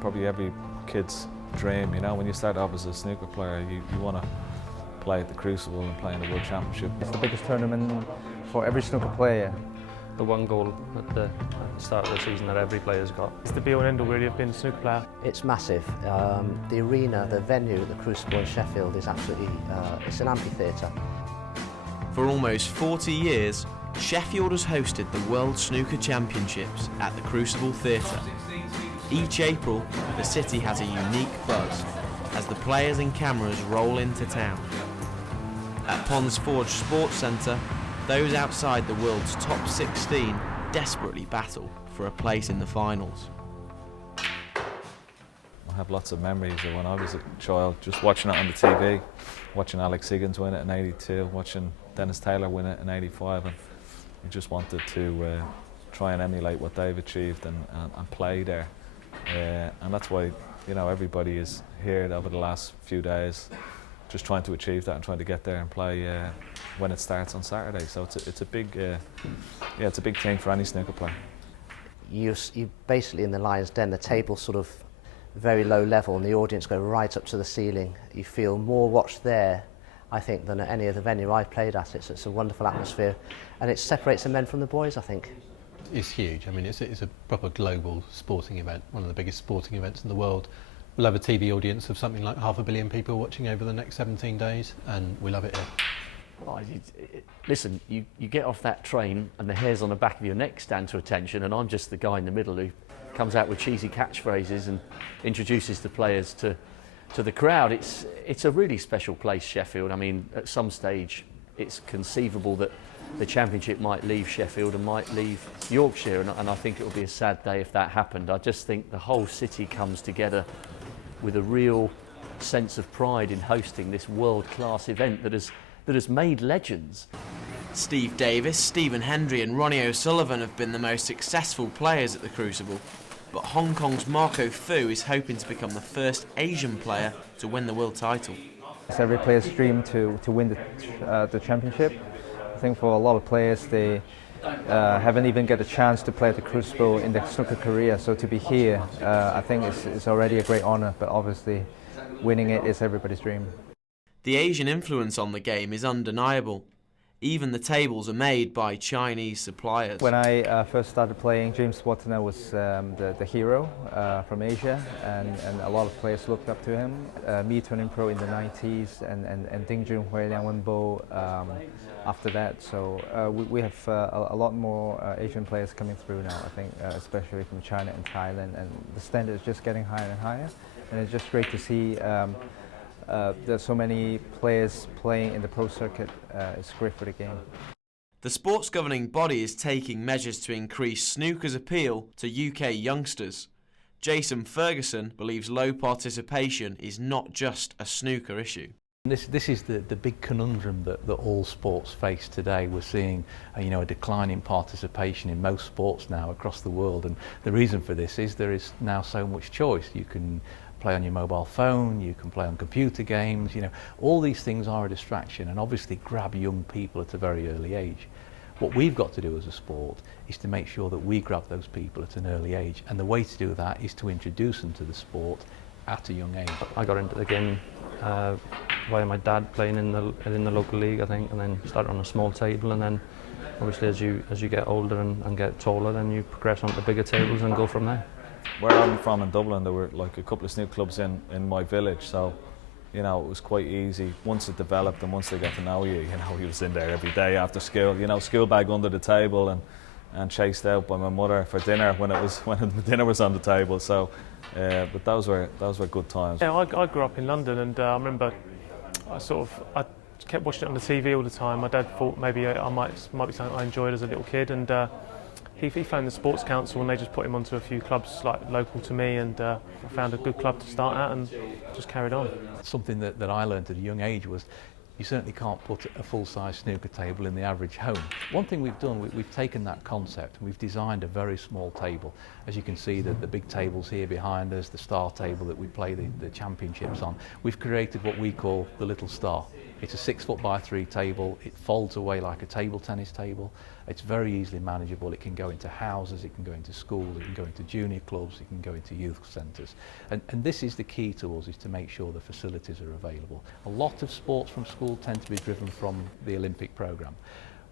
probably every kid's dream, you know, when you start off as a snooker player, you want to play at the Crucible and play in the World Championship. It's the biggest tournament for every snooker player. The one goal at the start of the season that every player's got. It's the be-all and end-all really of being a snooker player. It's massive. The arena, the venue at the Crucible in Sheffield is absolutely, it's an amphitheatre. For almost 40 years, Sheffield has hosted the World Snooker Championships at the Crucible Theatre. Each April, the city has a unique buzz as the players and cameras roll into town. At Ponds Forge Sports Centre, those outside the world's top 16 desperately battle for a place in the finals. I have lots of memories of when I was a child, just watching it on the TV, watching Alex Higgins win it in '82, watching Dennis Taylor win it in '85, and I just wanted to try and emulate what they've achieved and play there. And that's why, you know, everybody is here over the last few days, just trying to achieve that and trying to get there and play when it starts on Saturday. So it's a big, it's a big thing for any snooker player. You basically in the Lion's Den, the table's sort of very low level and the audience go right up to the ceiling. You feel more watched there, I think, than at any other venue I've played at. It's a wonderful atmosphere, and it separates the men from the boys, I think. It's huge. I mean, it's a proper global sporting event, one of the biggest sporting events in the world. We'll have a TV audience of something like 500 million people watching over the next 17 days, and we love it here. Oh, listen, you get off that train and the hairs on the back of your neck stand to attention, and I'm just the guy in the middle who comes out with cheesy catchphrases and introduces the players to the crowd. It's a really special place, Sheffield. I mean, at some stage it's conceivable that the championship might leave Sheffield and might leave Yorkshire, and I think it will be a sad day if that happened. I just think the whole city comes together with a real sense of pride in hosting this world-class event that has made legends. Steve Davis, Stephen Hendry and Ronnie O'Sullivan have been the most successful players at the Crucible, but Hong Kong's Marco Fu is hoping to become the first Asian player to win the world title. It's every player's dream to win the championship. I think for a lot of players, they haven't even get a chance to play at the Crucible in their snooker career, so to be here, I think it's already a great honour, but obviously winning it is everybody's dream. The Asian influence on the game is undeniable. Even the tables are made by Chinese suppliers. When I first started playing, James Wattener was the hero from Asia, and a lot of players looked up to him. Me turning pro in the 90s, and Ding Junhui, Liang Wenbo after that. So we have a lot more Asian players coming through now, I think, especially from China and Thailand, and the standard is just getting higher and higher. And it's just great to see there's so many players playing in the pro circuit. It's great for the game. The sports governing body is taking measures to increase snooker's appeal to UK youngsters. Jason Ferguson believes low participation is not just a snooker issue. This is the big conundrum that all sports face today. We're seeing a decline in participation in most sports now across the world, and the reason for this is there is now so much choice. You can play on your mobile phone, you can play on computer games, all these things are a distraction and obviously grab young people at a very early age. What we've got to do as a sport is to make sure that we grab those people at an early age, and the way to do that is to introduce them to the sport at a young age. I got into the game via my dad playing in the local league, I think, and then started on a small table, and then obviously as you get older and get taller, then you progress onto bigger tables and go from there. Where I'm from in Dublin, there were like a couple of snooker clubs in my village, so it was quite easy. Once it developed and once they got to know you, he was in there every day after school, school bag under the table and chased out by my mother for dinner when the dinner was on the table. So, but those were good times. Yeah, I grew up in London, and I remember I kept watching it on the TV all the time. My dad thought maybe I might be something I enjoyed as a little kid, and he found the Sports Council, and they just put him onto a few clubs like local to me, and I found a good club to start at and just carried on. Something that I learned at a young age was you certainly can't put a full-size snooker table in the average home. One thing we've done, we've taken that concept and we've designed a very small table. As you can see, the big tables here behind us, the star table that we play the championships on, we've created what we call the Little Star. It's a 6 foot by 3 table. It folds away like a table tennis table. It's very easily manageable. It can go into houses, it can go into schools, it can go into junior clubs, it can go into youth centres. And this is the key to us, is to make sure the facilities are available. A lot of sports from school tend to be driven from the Olympic programme.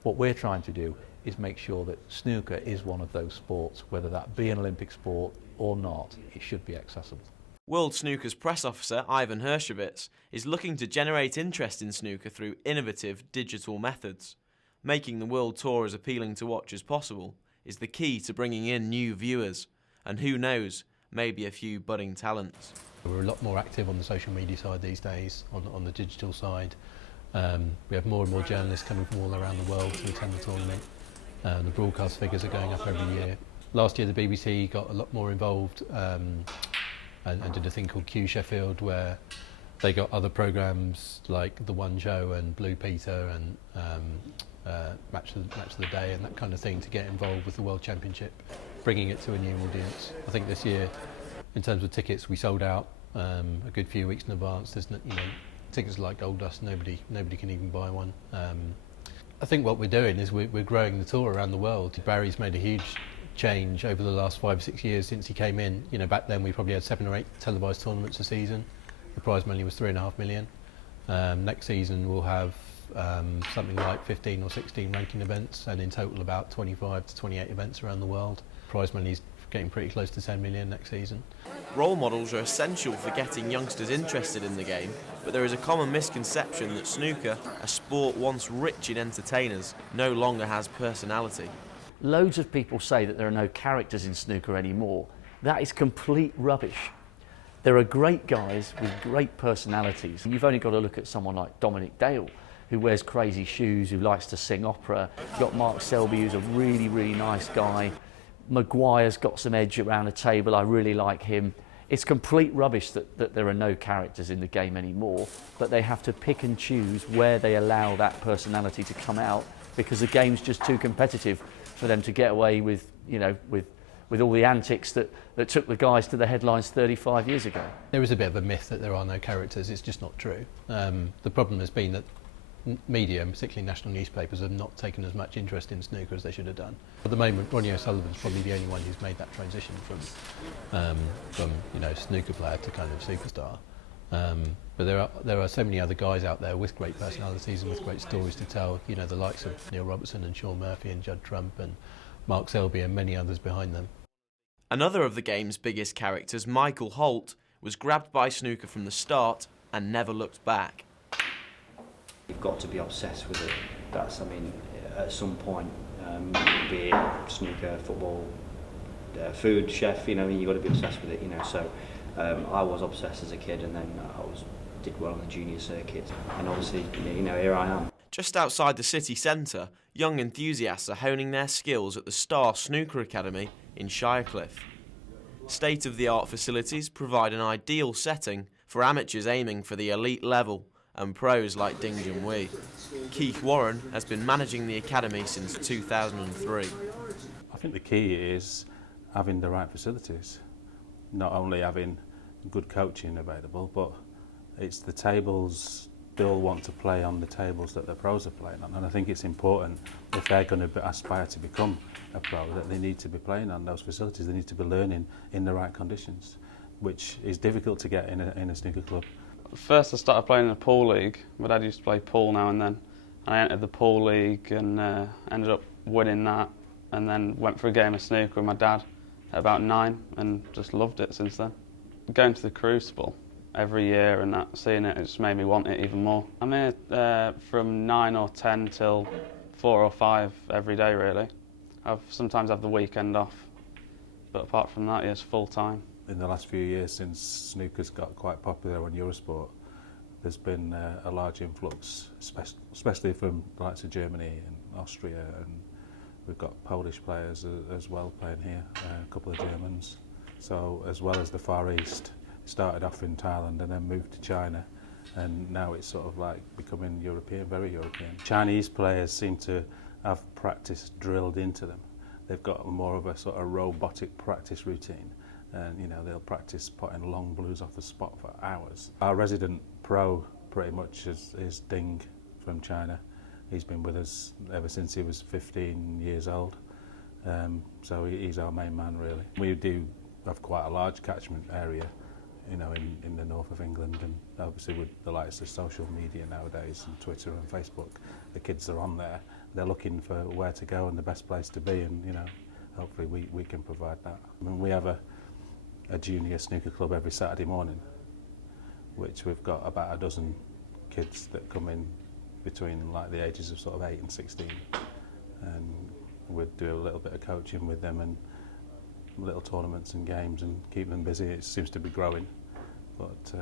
What we're trying to do is make sure that snooker is one of those sports, whether that be an Olympic sport or not, it should be accessible. World Snooker's press officer, Ivan Hershevitz, is looking to generate interest in snooker through innovative digital methods. Making the World Tour as appealing to watch as possible is the key to bringing in new viewers, and who knows, maybe a few budding talents. We're a lot more active on the social media side these days, on the digital side. We have more and more journalists coming from all around the world to attend the tournament. The broadcast figures are going up every year. Last year the BBC got a lot more involved and did a thing called Q Sheffield, where they got other programmes like The One Show and Blue Peter and Match of the Day and that kind of thing to get involved with the World Championship, bringing it to a new audience. I think this year, in terms of tickets, we sold out a good few weeks in advance. There's tickets are like gold dust. Nobody can even buy one. I think what we're doing is we're growing the tour around the world. Barry's made a huge change over the last 5 or 6 years since he came in. Back then we probably had 7 or 8 televised tournaments a season. The prize money was $3.5 million. Next season we'll have something like 15 or 16 ranking events, and in total about 25 to 28 events around the world. Prize money is getting pretty close to 10 million next season. Role models are essential for getting youngsters interested in the game, but there is a common misconception that snooker, a sport once rich in entertainers, no longer has personality. Loads of people say that there are no characters in snooker anymore. That is complete rubbish. There are great guys with great personalities. You've only got to look at someone like Dominic Dale, who wears crazy shoes, who likes to sing opera. You've got Mark Selby, who's a really, really nice guy. Maguire's got some edge around the table. I really like him. It's complete rubbish that there are no characters in the game anymore, but they have to pick and choose where they allow that personality to come out, because the game's just too competitive for them to get away with, with all the antics that took the guys to the headlines 35 years ago. There is a bit of a myth that there are no characters. It's just not true. The problem has been that media, and particularly national newspapers, have not taken as much interest in snooker as they should have done. At the moment, Ronnie O'Sullivan's probably the only one who's made that transition from snooker player to kind of superstar. But there are so many other guys out there with great personalities and with great stories to tell. The likes of Neil Robertson and Sean Murphy and Judd Trump and Mark Selby and many others behind them. Another of the game's biggest characters, Michael Holt, was grabbed by snooker from the start and never looked back. You've got to be obsessed with it. At some point, be it snooker, football, food, chef, you've got to be obsessed with it, So I was obsessed as a kid, and then did well on the junior circuit, and obviously, here I am. Just outside the city centre, young enthusiasts are honing their skills at the Star Snooker Academy in Shirecliffe. State-of-the-art facilities provide an ideal setting for amateurs aiming for the elite level, and pros like Ding Junhui. Keith Warren has been managing the academy since 2003. I think the key is having the right facilities, not only having good coaching available, but it's the tables. They all want to play on the tables that the pros are playing on, and I think it's important, if they're going to aspire to become a pro, that they need to be playing on those facilities. They need to be learning in the right conditions, which is difficult to get in a snooker club. First I started playing in a pool league. My dad used to play pool now and then. I entered the pool league and ended up winning that, and then went for a game of snooker with my dad at about 9 and just loved it since then. Going to the Crucible every year and seeing it just made me want it even more. I'm here from 9 or 10 till 4 or 5 every day really. I've sometimes have the weekend off, but apart from that, it's full time. In the last few years, since snooker's got quite popular on Eurosport, there's been a large influx, especially from the likes of Germany and Austria, and we've got Polish players as well playing here, a couple of Germans. So as well as the Far East, it started off in Thailand and then moved to China, and now it's sort of like becoming European, very European. Chinese players seem to have practice drilled into them. They've got more of a sort of robotic practice routine. And they'll practice putting long blues off the spot for hours. Our resident pro pretty much is Ding from China. He's been with us ever since he was 15 years old, so he's our main man really. We do have quite a large catchment area, you know, in the north of England, and obviously with the likes of social media nowadays and Twitter and Facebook, the kids are on there. They're looking for where to go and the best place to be, and you know, hopefully we can provide that. I mean, we have a junior snooker club every Saturday morning, which we've got about a dozen kids that come in between like the ages of sort of 8 and 16, and we do a little bit of coaching with them and little tournaments and games and keep them busy. It seems to be growing, but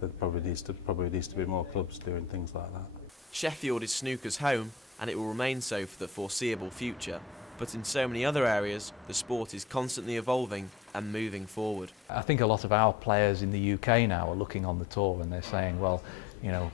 there probably needs to be more clubs doing things like that. Sheffield is snooker's home, and it will remain so for the foreseeable future. But in so many other areas, the sport is constantly evolving and moving forward. I think a lot of our players in the UK now are looking on the tour and they're saying, well, you know,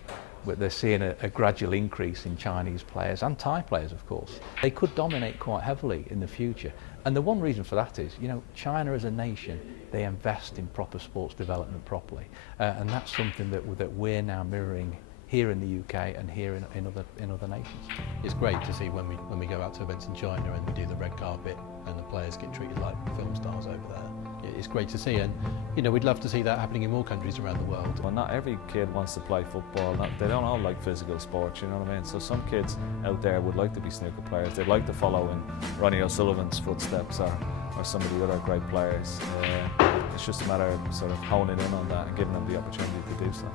they're seeing a gradual increase in Chinese players and Thai players, of course. They could dominate quite heavily in the future. And the one reason for that is, you know, China as a nation, they invest in proper sports development properly. And that's something that we're now mirroring here in the UK and here in other nations. It's great to see when we go out to events in China and we do the red carpet and the players get treated like film stars over there. It's great to see, and you know, we'd love to see that happening in more countries around the world. Well, not every kid wants to play football. They don't all like physical sports, you know what I mean? So some kids out there would like to be snooker players. They'd like to follow in Ronnie O'Sullivan's footsteps or some of the other great players. It's just a matter of sort of honing in on that and giving them the opportunity to do so.